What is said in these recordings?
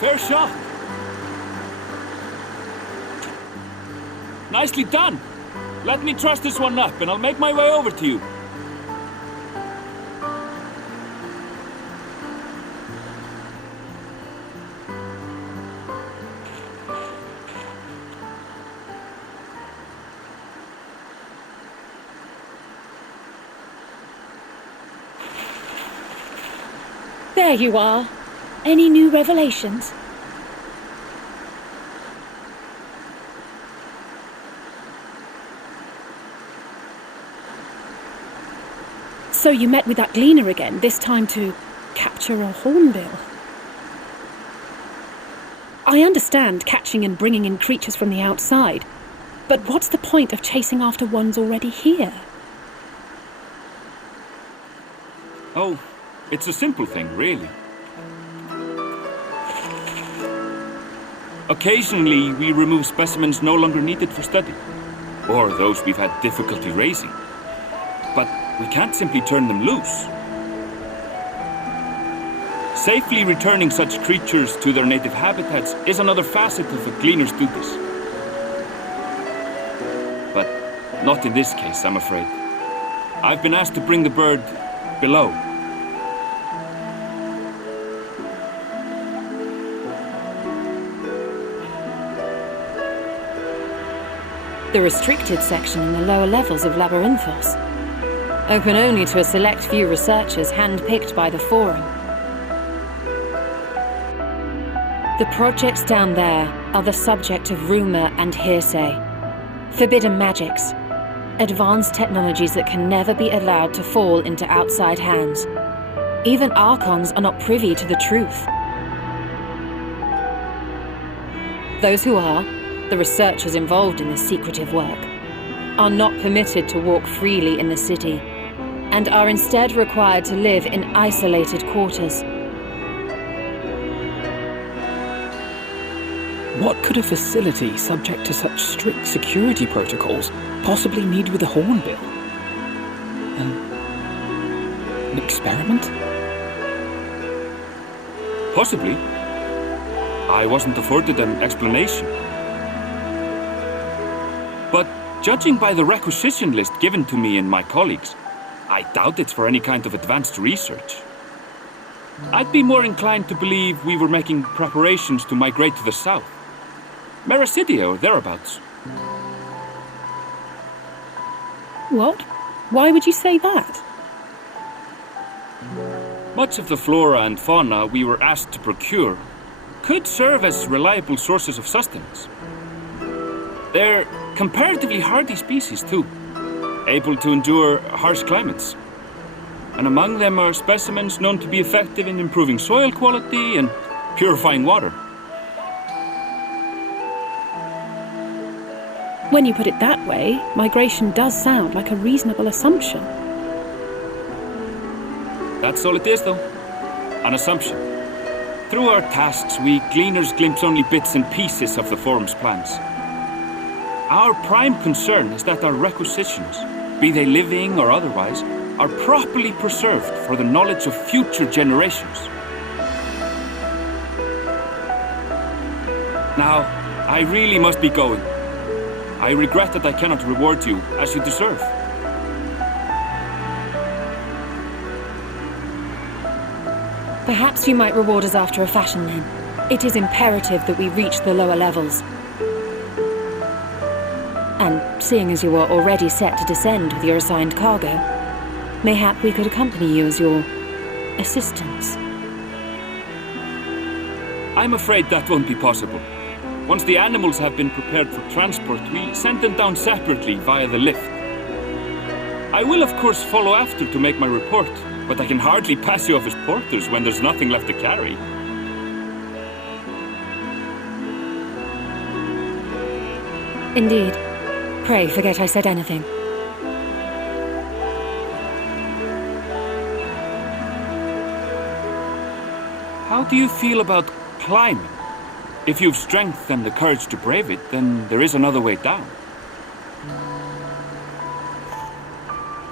Fair shot. Nicely done. Let me truss this one up, and I'll make my way over to you. There you are. Any new revelations? So you met with that gleaner again, this time to capture a hornbill. I understand catching and bringing in creatures from the outside, but what's the point of chasing after ones already here? Oh, it's a simple thing, really. Occasionally, we remove specimens no longer needed for study, or those we've had difficulty raising. But we can't simply turn them loose. Safely returning such creatures to their native habitats is another facet of a gleaner's duties. But not in this case, I'm afraid. I've been asked to bring the bird below. The restricted section in the lower levels of Labyrinthos. Open only to a select few researchers hand-picked by the Forum. The projects down there are the subject of rumor and hearsay. Forbidden magics. Advanced technologies that can never be allowed to fall into outside hands. Even Archons are not privy to the truth. Those who are, the researchers involved in this secretive work, are not permitted to walk freely in the city, and are instead required to live in isolated quarters. What could a facility subject to such strict security protocols possibly need with a hornbill? An experiment? Possibly. I wasn't afforded an explanation. But judging by the requisition list given to me and my colleagues, I doubt it's for any kind of advanced research. I'd be more inclined to believe we were making preparations to migrate to the south. Mericidia or thereabouts. What? Why would you say that? Much of the flora and fauna we were asked to procure could serve as reliable sources of sustenance. They're comparatively hardy species too, able to endure harsh climates. And among them are specimens known to be effective in improving soil quality and purifying water. When you put it that way, migration does sound like a reasonable assumption. That's all it is, though. An assumption. Through our tasks, we gleaners glimpse only bits and pieces of the Forum's plans. Our prime concern is that our requisitions, be they living or otherwise, are properly preserved for the knowledge of future generations. Now, I really must be going. I regret that I cannot reward you as you deserve. Perhaps you might reward us after a fashion then. It is imperative that we reach the lower levels. And seeing as you are already set to descend with your assigned cargo, mayhap we could accompany you as your assistants. I'm afraid that won't be possible. Once the animals have been prepared for transport, we send them down separately via the lift. I will of course follow after to make my report, but I can hardly pass you off as porters when there's nothing left to carry. Indeed. Pray forget I said anything. How do you feel about climbing? If you've strength and the courage to brave it, then there is another way down.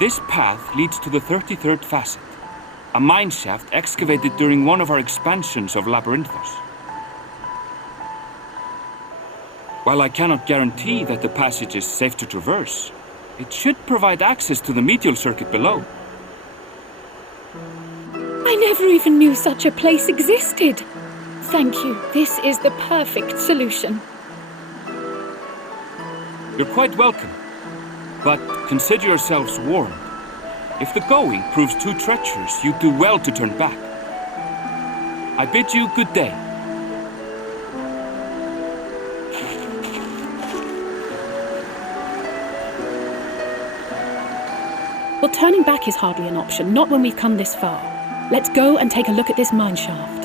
This path leads to the 33rd facet, a mine shaft excavated during one of our expansions of Labyrinthos. While I cannot guarantee that the passage is safe to traverse, it should provide access to the medial circuit below. I never even knew such a place existed. Thank you. This is the perfect solution. You're quite welcome, but consider yourselves warned. If the going proves too treacherous, you do well to turn back. I bid you good day. Well, turning back is hardly an option, not when we've come this far. Let's go and take a look at this mine shaft.